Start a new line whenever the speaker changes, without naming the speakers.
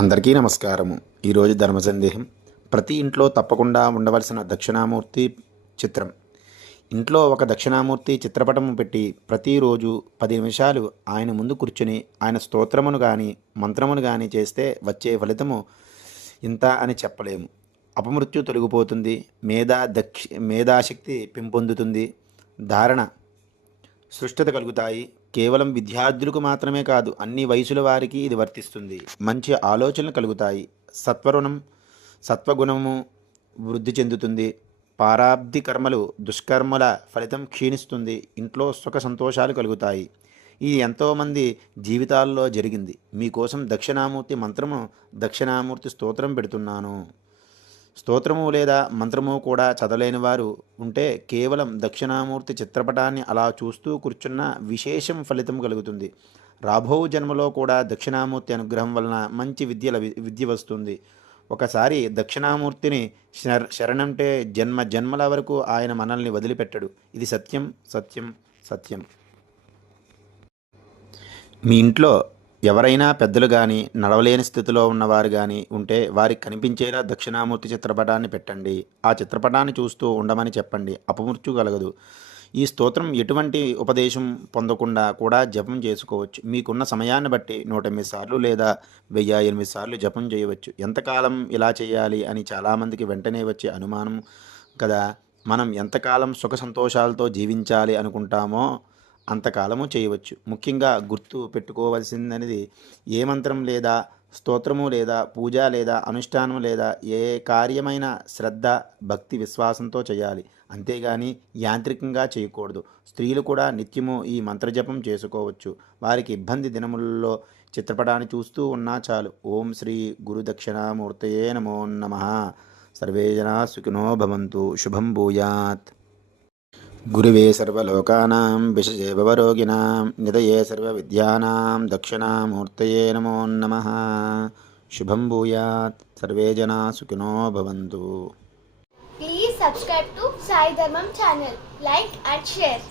అందరికీ నమస్కారము. ఈరోజు ధర్మ సందేహం ప్రతి ఇంట్లో తప్పకుండా ఉండవలసిన దక్షిణామూర్తి చిత్రం. ఇంట్లో ఒక దక్షిణామూర్తి చిత్రపటము పెట్టి ప్రతిరోజు పది నిమిషాలు ఆయన ముందు కూర్చుని ఆయన స్తోత్రమును కానీ మంత్రమును కానీ చేస్తే వచ్చే ఫలితము ఇంత అని చెప్పలేము. అపమృత్యు తొలగిపోతుంది మేధా దక్షి మేధాశక్తి పెంపొందుతుంది ధారణ సృష్టత కలుగుతాయి కేవలం విద్యార్థులకు మాత్రమే కాదు అన్ని వయసుల వారికి ఇది వర్తిస్తుంది. మంచి ఆలోచనలు కలుగుతాయి. సత్వరుణం సత్వగుణము వృద్ధి చెందుతుంది. పారాబ్ది కర్మలు దుష్కర్మల ఫలితం క్షీణిస్తుంది. ఇంట్లో సుఖ సంతోషాలు కలుగుతాయి. ఇది ఎంతోమంది జీవితాల్లో జరిగింది. మీకోసం దక్షిణామూర్తి మంత్రము దక్షిణామూర్తి స్తోత్రం పెడుతున్నాను. స్తోత్రము లేదా మంత్రము కూడా చదవలేని వారు ఉంటే కేవలం దక్షిణామూర్తి చిత్రపటాన్ని అలా చూస్తూ కూర్చున్న విశేషం ఫలితం కలుగుతుంది. రాబో జన్మలో కూడా దక్షిణామూర్తి అనుగ్రహం వలన మంచి విద్య విద్య వస్తుంది. ఒకసారి దక్షిణామూర్తిని శర శరణంటే జన్మ జన్మల వరకు ఆయన మనల్ని వదిలిపెట్టడు. ఇది సత్యం సత్యం సత్యం. మీ ఇంట్లో ఎవరైనా పెద్దలు కానీ నడవలేని స్థితిలో ఉన్నవారు కానీ ఉంటే వారికి కనిపించేలా దక్షిణామూర్తి చిత్రపటాన్ని పెట్టండి. ఆ చిత్రపటాన్ని చూస్తూ ఉండమని చెప్పండి. అపమృత్యు కలగదు ఈ స్తోత్రం ఎటువంటి ఉపదేశం పొందకుండా కూడా జపం చేసుకోవచ్చు. మీకున్న సమయాన్ని బట్టి నూట ఎనిమిది సార్లు లేదా వెయ్యి ఎనిమిది సార్లు జపం చేయవచ్చు. ఎంతకాలం ఇలా చేయాలి అని చాలామందికి వెంటనే వచ్చే అనుమానం కదా? మనం ఎంతకాలం సుఖ సంతోషాలతో జీవించాలి అనుకుంటామో అంతకాలము చేయవచ్చు. ముఖ్యంగా గుర్తు పెట్టుకోవలసిందనేది ఏ మంత్రం లేదా స్తోత్రము లేదా పూజ లేదా అనుష్ఠానము లేదా ఏ కార్యమైన శ్రద్ధ భక్తి విశ్వాసంతో చేయాలి. అంతేగాని యాంత్రికంగా చేయకూడదు. స్త్రీలు కూడా నిత్యము ఈ మంత్రజపం చేసుకోవచ్చు. వారికి ఇబ్బంది దినములలో చిత్రపటాన్ని చూస్తూ ఉన్నా చాలు. ఓం శ్రీ గురు దక్షిణామూర్తయే నమో నమ. సర్వే జనా సుఖినో భవంతు. శుభం భూయాత్. గురువే సర్వలోకానాం విషజే భవరోగిణాం నిదయే సర్వవిద్యానాం దక్షిణామూర్తయే నమో నమ. శుభం భూయాత్. సర్వే జనా సుఖినో భవంతు.
ప్లీజ్ సబ్స్క్రైబ్ టు సాయి ధర్మం ఛానల్ లైక్ అండ్ షేర్